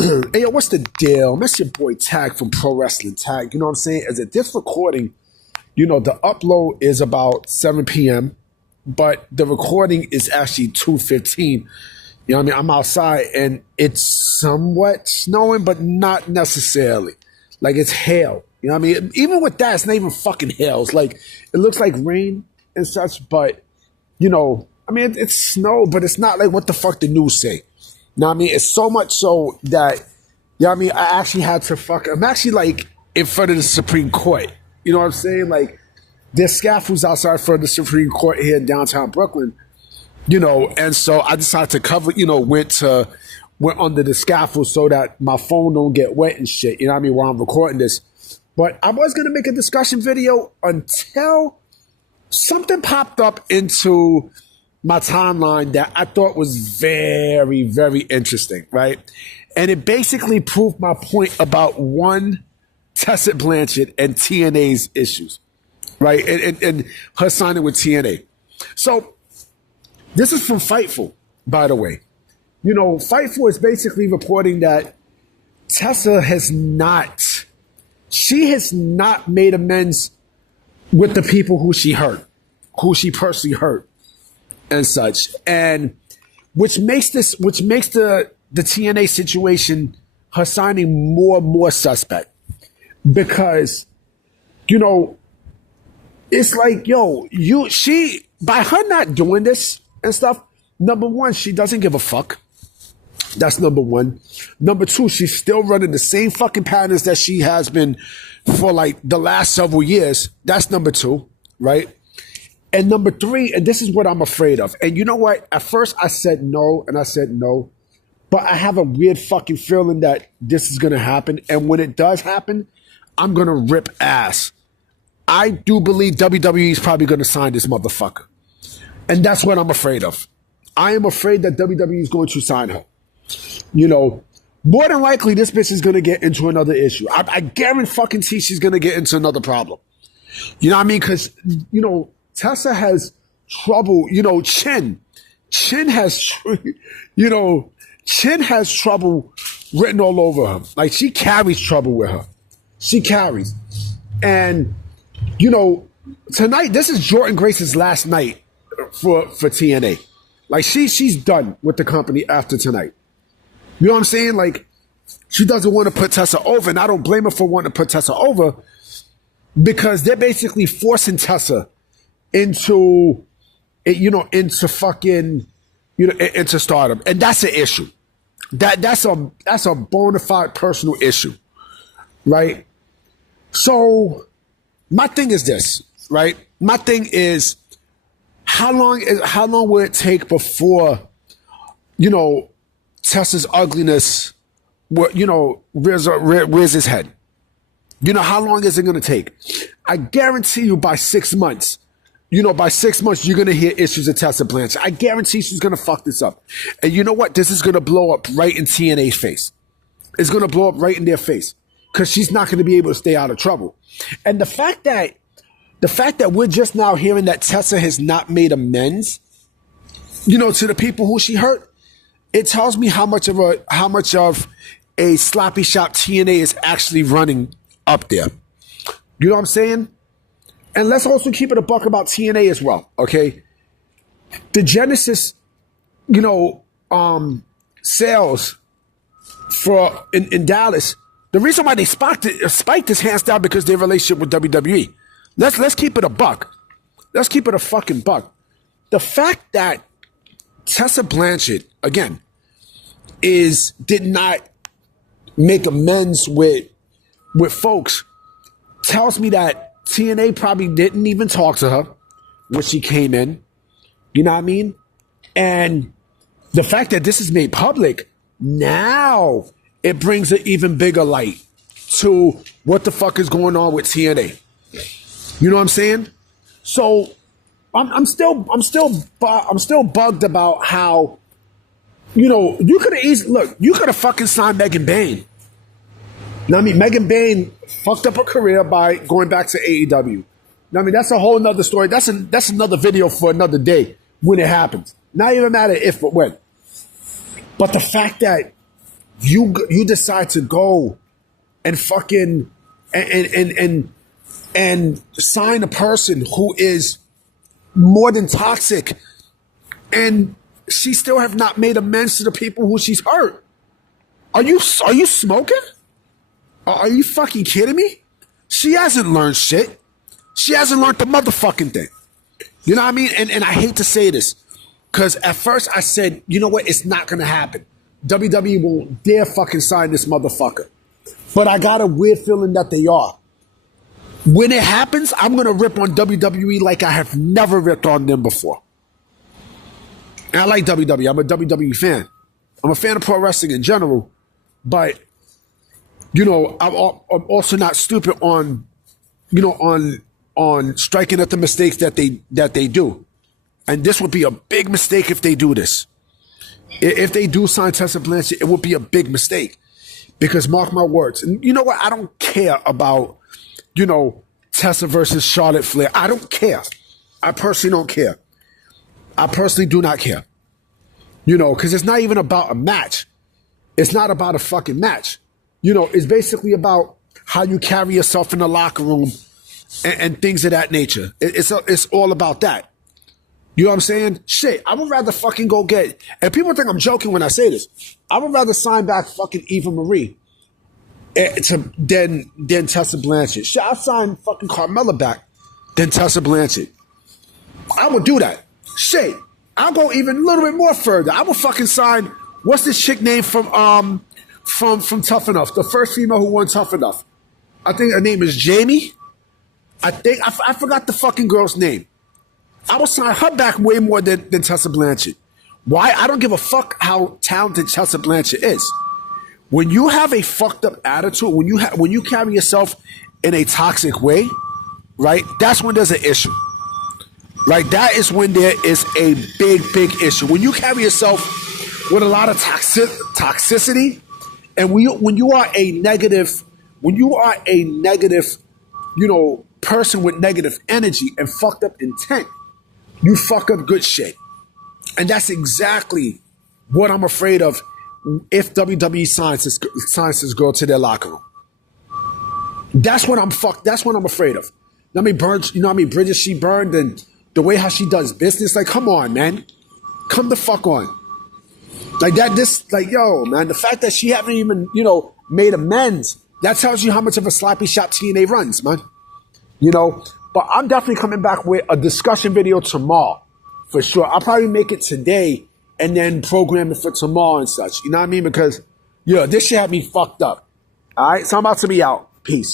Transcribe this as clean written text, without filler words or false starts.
Hey, yo, what's the deal? That's your boy Tag from Pro Wrestling Tag. You know what I'm saying? As of this recording, the upload is about 7 p.m., but the recording is actually 2:15. You know what I mean? I'm outside and it's somewhat snowing, but not necessarily. Like it's hail. You know what I mean? Even with that, it's not even fucking hail. It's like, it looks like rain and such, but, it's snow, but it's not like what the fuck the news say. You know what I mean? It's so much so that, I actually had to I'm actually like in front of the Supreme Court. You know what I'm saying? Like, there's scaffolds outside front of the Supreme Court here in downtown Brooklyn, and so I decided to cover, went under the scaffold so that my phone don't get wet and shit, you know what I mean, while I'm recording this. But I was going to make a discussion video until something popped up into my timeline that I thought was very, very interesting, right? And it basically proved my point about one, Tessa Blanchard and TNA's issues, right? And her signing with TNA. So this is from Fightful, by the way. Fightful is basically reporting that Tessa has not made amends with the people who she hurt, who she personally hurt and such. And which makes the TNA situation, her signing, more and more suspect. Because, it's like, by her not doing this and stuff, number one, she doesn't give a fuck. That's number one. Number two, she's still running the same fucking patterns that she has been for like the last several years. That's number two, right? And number three, and this is what I'm afraid of. And you know what? At first I said no, and I said no. But I have a weird fucking feeling that this is going to happen. And when it does happen, I'm going to rip ass. I do believe WWE is probably going to sign this motherfucker. And that's what I'm afraid of. I am afraid that WWE is going to sign her. More than likely, this bitch is going to get into another issue. I guarantee she's going to get into another problem. You know what I mean? Because, Tessa has trouble, Chin. Chin has trouble written all over her. Like, she carries trouble with her. She carries. And, tonight, this is Jordan Grace's last night for TNA. Like, she's done with the company after tonight. You know what I'm saying? Like, she doesn't want to put Tessa over, and I don't blame her for wanting to put Tessa over because they're basically forcing Tessa into fucking, into stardom. And that's an issue. That's a bona fide personal issue, right? So my thing is this, right? My thing is, how long will it take before, Tessa's ugliness, rears his head? How long is it going to take? I guarantee you by 6 months, by 6 months, you're going to hear issues of Tessa Blanchard. I guarantee she's going to fuck this up. And you know what? This is going to blow up right in TNA's face. It's going to blow up right in their face because she's not going to be able to stay out of trouble. And the fact that we're just now hearing that Tessa has not made amends, to the people who she hurt, it tells me how much of a sloppy shop TNA is actually running up there. You know what I'm saying? And let's also keep it a buck about TNA as well, okay? The Genesis, sales for in Dallas, the reason why they spiked this hands down because their relationship with WWE. Let's keep it a buck. Let's keep it a fucking buck. The fact that Tessa Blanchard, again, did not make amends with folks tells me that TNA probably didn't even talk to her when she came in. You know what I mean? And the fact that this is made public, now it brings an even bigger light to what the fuck is going on with TNA. You know what I'm saying? So I'm still bugged about how, you could have fucking signed Megan Bayne. Now, I mean, Megan Bayne fucked up her career by going back to AEW. Now, I mean, that's a whole nother story. That's another video for another day when it happens. Not even matter if but when. But the fact that You decide to go and fucking and sign a person who is more than toxic, and she still have not made amends to the people who she's hurt. Are you smoking? Are you fucking kidding me? She hasn't learned shit. She hasn't learned the motherfucking thing. You know what I mean? And I hate to say this, because at first I said, you know what, it's not gonna happen. WWE won't dare fucking sign this motherfucker. But I got a weird feeling that they are. When it happens, I'm gonna rip on WWE like I have never ripped on them before. And I like WWE. I'm a WWE fan. I'm a fan of pro wrestling in general, but you know, I'm also not stupid on, you know, on striking at the mistakes that they do. And this would be a big mistake if they do this. If they do sign Tessa Blanchard, it would be a big mistake. Because mark my words, and you know what? I don't care about, you know, Tessa versus Charlotte Flair. I don't care. I personally don't care. I personally do not care. You know, because it's not even about a match. It's not about a fucking match. You know, it's basically about how you carry yourself in the locker room and things of that nature. It's all about that. You know what I'm saying? Shit, I would rather fucking go get, and people think I'm joking when I say this, I would rather sign back fucking Eva Marie than Tessa Blanchard. Shit, I'll sign fucking Carmella back than Tessa Blanchard. I would do that. Shit, I'll go even a little bit more further. I would fucking sign, what's this chick name from Tough Enough? The first female who won Tough Enough. I think her name is Jamie. I forgot the fucking girl's name. I would sign her back way more than Tessa Blanchard. Why? I don't give a fuck how talented Tessa Blanchard is. When you have a fucked up attitude, when you carry yourself in a toxic way, right? That's when there's an issue. Right? That is when there is a big issue. When you carry yourself with a lot of toxicity, and when you are a negative, you know, person with negative energy and fucked up intent, you fuck up good shit. And that's exactly what I'm afraid of if WWE signs this girl to their locker room. That's what I'm afraid of. You know how many bridges she burned, and the way how she does business? Like, come on, man. Come the fuck on. Like that, yo, man, the fact that she haven't even, you know, made amends, that tells you how much of a sloppy shop TNA runs, man. You know, but I'm definitely coming back with a discussion video tomorrow, for sure. I'll probably make it today and then program it for tomorrow and such. You know what I mean? Because, yeah, this shit had me fucked up. All right, so I'm about to be out. Peace.